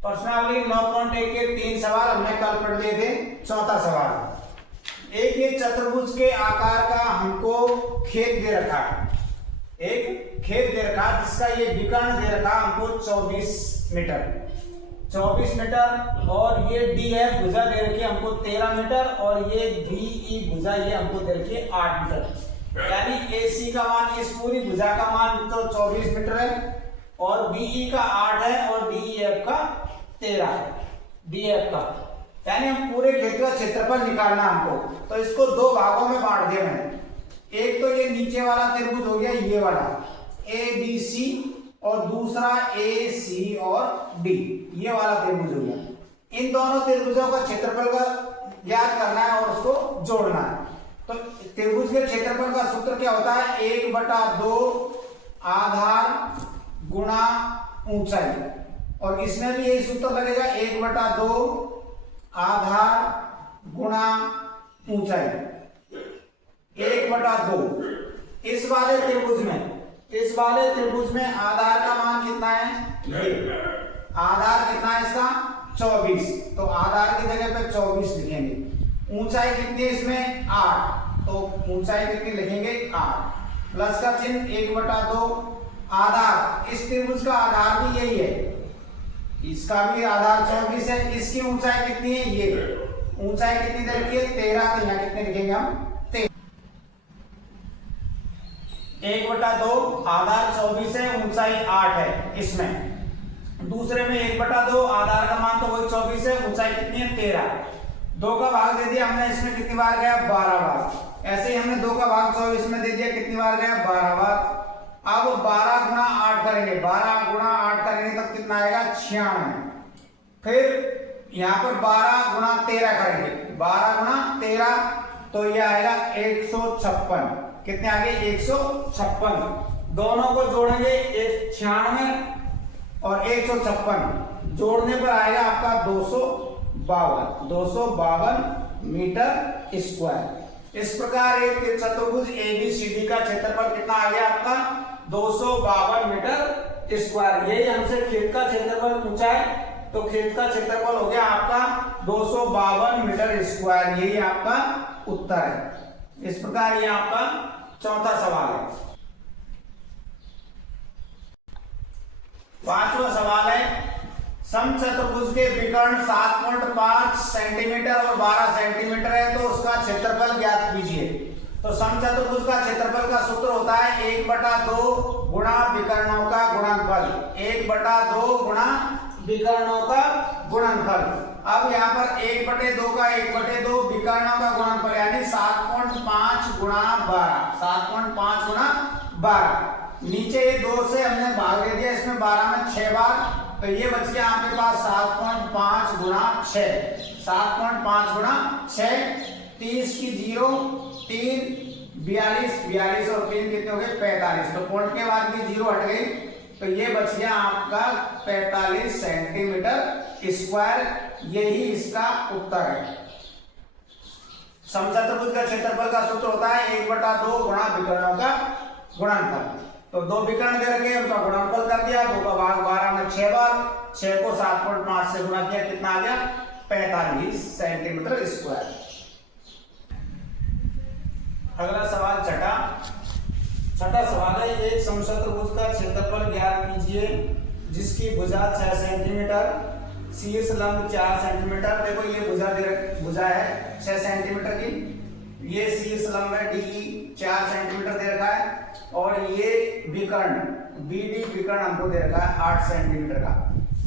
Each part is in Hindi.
प्रश्नावली 9.1 के 3 सवाल हमने कल पढ़ लिए थे। चौथा सवाल, एक ये चतुर्भुज के आकार का हमको खेत दे रखा है, एक खेत दे रखा जिसका ये विकर्ण दे रखा हमको 24 मीटर और ये डी एफ भुजा दे रखी हमको 13 मीटर और ये बी ई भुजा ये हमको दे रखी 8 मीटर। यानी ए सी का मान, इस पूरी भुजा का मान तो 24 मीटर है और बीई का 8 है और डीईएफ का 13 है, डीएफ का। यानी हम पूरे खेत का क्षेत्रफल निकालना हमको, तो इसको दो भागों में बांट दिया मैंने। एक तो ये नीचे वाला त्रिभुज हो गया ये वाला ए बी सी और दूसरा ए सी और डी, ये वाला त्रिभुज हो गया। इन दोनों त्रिभुजों का क्षेत्रफल का ज्ञात करना है और उसको जोड़ना है। तो त्रिभुज के क्षेत्रफल का सूत्र क्या होता है, 1/2 आधार गुणा ऊंचाई, और इसमें भी यही सूत्र लगेगा 1/2 आधार गुणा ऊंचाई, 1/2। इस वाले त्रिभुज में आधार का मान कितना है, आधार कितना है इसका 24, तो आधार की जगह पे 24 लिखेंगे। ऊंचाई कितनी है इसमें 8, तो ऊंचाई कितनी लिखेंगे 8, प्लस का चिन्ह 1/2 आधार। इस त्रिभुज का आधार भी यही है, इसका भी आधार 24 है। इसकी ऊंचाई कितनी है, ये ऊंचाई कितनी दे रखी है 13, तो यहाँ कितने लिखेंगे हम 1/2 आधार 24 है, ऊंचाई 8 है। इसमें दूसरे में 1/2 आधार का मान तो वही 24 है, ऊंचाई कितनी है 13। 2 का भाग दे दिया हमने, इसमें कितनी बार गया 12 बार। ऐसे ही हमने 2 का भाग 24 में दे दिया, कितनी बार गया 12 बार। अब 12 गुणा 8 करेंगे, 12 गुणा 8 करेंगे तब कितना आएगा 96। फिर यहाँ पर 12 गुणा 13 करेंगे, 12 गुणा 13 तो ये आएगा 156। कितने आगे 156। दोनों को जोड़ेंगे 96 और 156, जोड़ने पर आएगा आपका 252 मीटर स्क्वायर। इस प्रकार एक चतुर्भुज एबीसीडी का क्षेत्रफल कितना आ गया आपका 252 मीटर स्क्वायर। यही हमसे खेत का क्षेत्रफल पूछा है, तो खेत का क्षेत्रफल हो गया आपका 252 मीटर स्क्वायर, यही आपका उत्तर है। इस प्रकार ये आपका चौथा सवाल है। पांचवा सवाल है, समचतुर्भुज के विकर्ण 7.5 सेंटीमीटर और 12 सेंटीमीटर है, तो उसका क्षेत्रफल ज्ञात कीजिए। तो समचतुर्भुज का क्षेत्रफल का सूत्र होता है 1/2 गुणा विकर्णों का गुणनफल, 1/2 गुणा विकर्णों का गुणनफल। अब यहाँ पर 1/2 का 1/2 विकर्णों का गुणनफल यानी 7.5 गुणा 12, 7.5 गुणा 12। नीचे ये 2 से हमने भाग दे दिया, इसमें 12 में 6 बार, तो ये बच गया आपके पास 7.5 गुणा 6, 7.5 गुणा 6, 30 की 0, 3 42 और 3 कितने हो गए 45, तो पॉइंट के बाद की 0 हट गई, तो ये बच गया आपका 45 सेंटीमीटर स्क्वायर, यही इसका उत्तर है। समचतुर्भुज का क्षेत्रफल का सूत्र होता है 1/2 गुणा विकर्णों का गुणनफल। तो 2 विकर्ण दे रखे उनका गुणनफल कर दिया, 2 का भाग 12 में 6 बार, 6 को 7.5 से गुणा किया, कितना आ गया 45 सेंटीमीटर स्क्वायर। अगला सवाल छठा सवाल है, एक समचतुर्भुज का क्षेत्रफल ज्ञात कीजिए जिसकी भुजा 6 सेंटीमीटर, शीर्ष लंब 4 सेंटीमीटर। देखो ये भुजा है 6 सेंटीमीटर की, ये शीर्ष लंब है डी 4 सेंटीमीटर दे रखा है, और ये विकर्ण बीडी विकर्ण हमको दे रखा है 8 सेंटीमीटर का।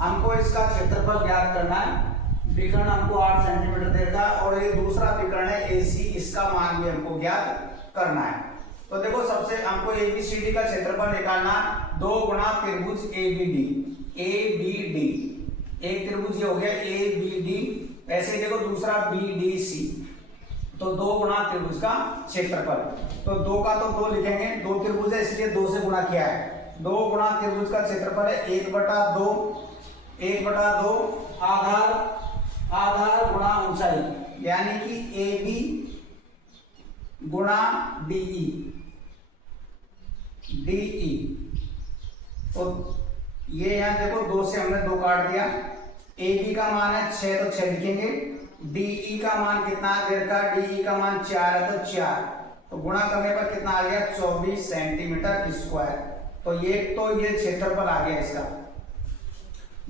हमको इसका क्षेत्रफल ज्ञात करना है। विकर्ण हमको 8 सेंटीमीटर दे रखा है और ये दूसरा विकर्ण है एसी, इसका मान भी हमको ज्ञात करना है। तो देखो सबसे हमको एबीसीडी का क्षेत्रफल निकालना, 2 गुणा त्रिभुज एबीडी, एक त्रिभुज ये हो गया एबीडी, ऐसे ही देखो दूसरा बीडीसी, तो 2 गुणा त्रिभुज का क्षेत्रफल, तो 2 का तो 2 लिखेंगे, 2 त्रिभुज है इसलिए 2 से गुणा किया है। 2 गुणा त्रिभुज का क्षेत्रफल है 1/2 आधार गुणा ऊंचाई, यानी कि AB गुणा DE, तो ये यहां देखो 2 से हमने 2 काट दिया, ए बी का मान है 6 तो 6 लिखेंगे, डीई का मान कितना है दे रखा है, डीई का मान 4 है तो 4, तो गुणा करने पर कितना आ गया 24 सेंटीमीटर स्क्वायर। तो ये क्षेत्रफल आ गया इसका।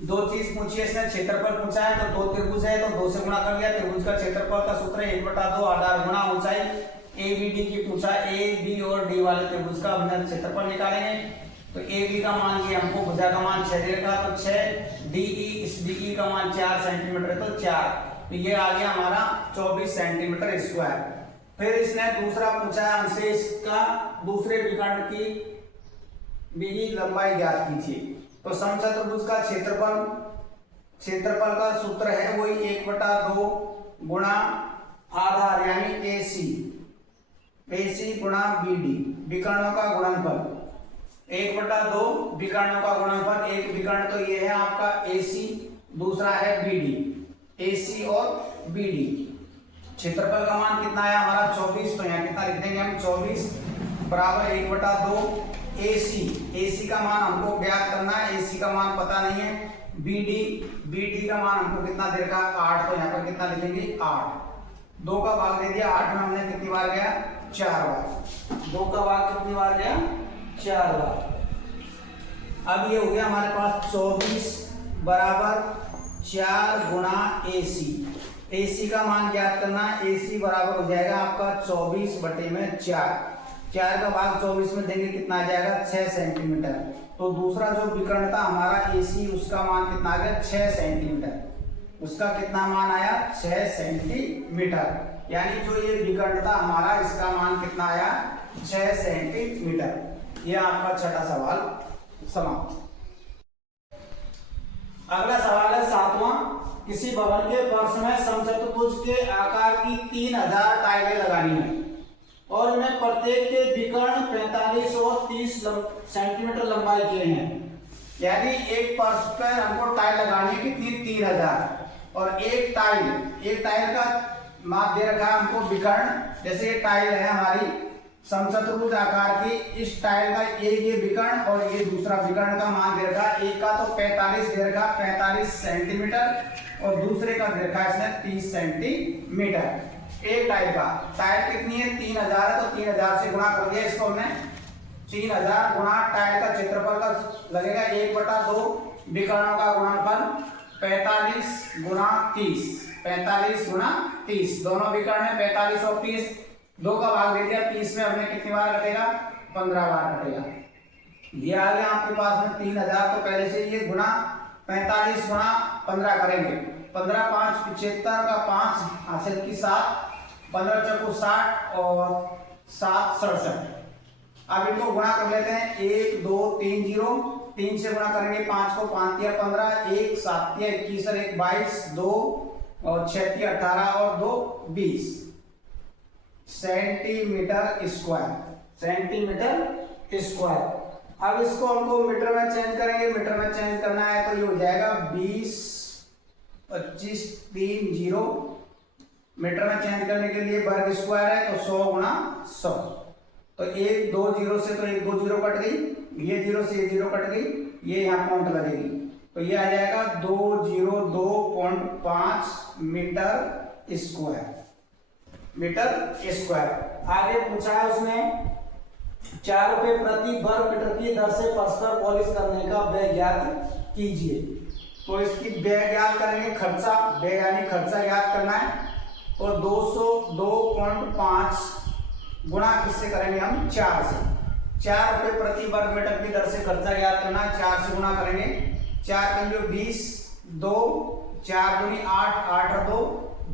दो चीज पूछी है इसने, क्षेत्रफल पूछा है तो दो त्रिभुज है तो 2 से गुणा कर लिया। त्रिभुज का क्षेत्रफल का सूत्र है 1/2 आधार गुणा ऊंचाई। ए बी डी की पूछा, ए बी और डी वाले त्रिभुज का हमने क्षेत्रफल निकालेंगे। तो ए बी का मान ये हमको भुजा का मान 6 दे रखा तो 6, डीई इस डीई का मान 4 सेंटीमीटर तो 4, तो ये आ गया हमारा 24 सेंटीमीटर स्क्वायर। फिर इसने दूसरा पूछा है हमसे, इसका दूसरे विकर्ण की बीजी लंबाई ज्ञात कीजिए। तो समचतुर्भुज का क्षेत्रफल का सूत्र है वही 1/2 गुणा आधार यानी AC गुणा BD, विकर्णों का गुणनफल 1/2 विकर्णों का गुणनफल। एक विकर्ण तो ये है आपका AC, दूसरा है BD, AC और BD। क्षेत्रफल का मान कितना है हमारा 24, तो यहाँ कितना लिख देंगे हम 24 बराबर 1/2 AC का मान हमको ज्ञात करना है, AC का मान पता नहीं है। BD का मान हमको कितना दे रखा 8, तो यहाँ पर कितना लिखेंगे 8। 2 का भाग दे दिया 8 में, हमने कितनी बार गया 4 बार। 2 का भाग कितनी बार गया 4 बार। अब ये हो गया हमारे पास 24 बराबर 4 गुणा AC का मान ज्ञात करना। AC बराबर हो जाएगा आपका 24/4, 4 का भाग 24 में देंगे कितना आ जाएगा 6 सेंटीमीटर। तो दूसरा जो विकर्ण था हमारा AC, उसका मान कितना आ गया 6 सेंटीमीटर। उसका कितना मान आया 6 सेंटीमीटर, यानी जो ये विकर्ण था हमारा इसका मान कितना आया 6 सेंटीमीटर। ये आपका छठा सवाल समाप्त। अगला सवाल है 7वां। किसी भवन के फर्श में समचतुर्भुज के आकार की 3000 टाइलें लगानी है और उन्हें प्रत्येक के विकर्ण 45 और 30 सेंटीमीटर लंबाई के हैं। यानी एक फर्श पर हमको टाइल लगानी है कितनी 3000, और एक टाइल का माप दे रखा है हमको विकर्ण। जैसे ये टाइल है हमारी समचतुर्भुज आकार की, इस टाइल का ये विकर्ण और ये दूसरा विकर्ण का मान दे रखा है। एक का तो 45 दे रखा 45 सेंटीमीटर और दूसरे का दे रखा है इसने 30 सेंटीमीटर। एक टाइल कितनी है 3000 है, तो 3000 से गुणा कर दिया इसको हमने। 3000 गुणा टाइल का क्षेत्रफल का लगेगा 1/2 विकर्णों का गुणनफल 45 गुणा 30, 45 गुणा 30, दोनों विकर्ण है 45 और 30। 2 का भाग दे दिया 30 में, हमने कितनी बार कटेगा 15 बार कटेगा। ये आ गया आपके पास में 3000, तो पहले से ये गुणा 45 गुणा 15 करेंगे। 15 5 75 का 5 हासिल की 7, 15 चौको 60 और 7 67। अब इनको गुणा कर लेते हैं 1 2 3 0, 3 से गुणा करेंगे 5 को, 5 तिया 15, 1 7 तिया 21 और 1 22, 2 और 6 तिया 18 और 2 20 सेंटीमीटर स्क्वायर। अब इसको हमको मीटर में चेंज करेंगे। मीटर में चेंज करना है तो ये हो जाएगा 20 25 3 0। मीटर में चेंज करने के लिए वर्ग स्क्वायर है तो 100 गुणा 100। तो 1 2 0 से तो 1 2 0 कट गई, ये 0 से ये 0 कट गई, ये यहाँ पॉइंट लगेगी, तो ये आ जाएगा 202.5 मीटर स्क्वायर। आगे पूछा है उसने 4 रुपए प्रति वर्ग मीटर की दर से फर्श पर पॉलिश करने का व्यय ज्ञात कीजिए। तो इसकी व्यय ज्ञात करेंगे, व्यय यानी खर्चा ज्ञात करना है। और 202.5 गुणा किससे करेंगे हम 4 से। 4 रुपए प्रति वर्ग मीटर की दर से खर्चा ज्ञात करना है, 4 से गुणा करेंगे। 4 पंजे 20, 2 4 दूनी 8, 8 और 2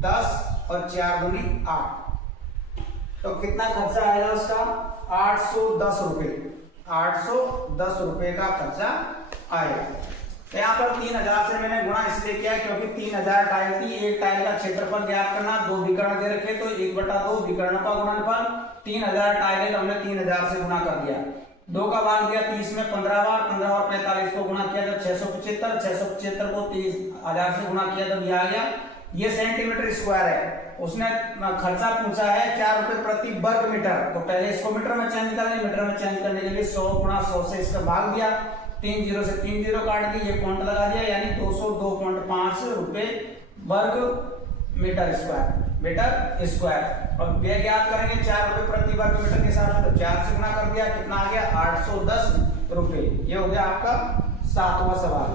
10 और 4 दूनी 8। तो कितना खर्चा आएगा उसका 810 रुपए। 810 रुपए का खर्चा आएगा। तो यहाँ पर 3000 से मैंने गुणा इसलिए किया क्योंकि 3000 टाइल थी। एक टाइल का क्षेत्रफल ज्ञात करना, 2 विकर्ण दे रखे तो 1/2 विकर्ण का गुणनफल। 3000 टाइल हमने 3000 से गुणा कर दिया। 2 का भाग दिया 30 में 15 बार, 15 और 45 को गुणा किया तो 675, 675 को 30,000 से गुणा किया तो ये आ गया। ये सेंटीमीटर स्क्वायर है। उसने खर्चा पूछा है 4 रुपए प्रति वर्ग मीटर, तो पहले इसको मीटर में चेंज करेंगे। मीटर में चेंज करने के लिए 100 गुणा 100 से इसका भाग दिया 3 जीरो से 3 जीरो काट दी, ये पॉइंट लगा दिया, यानी 202.5 रुपए वर्ग मीटर स्क्वायर। और व्यय ज्ञात करेंगे 4 रुपए प्रति वर्ग मीटर के हिसाब से, तो 4 से गुना कर दिया, कितना आ गया 810 रुपए। ये हो गया आपका 7वां सवाल।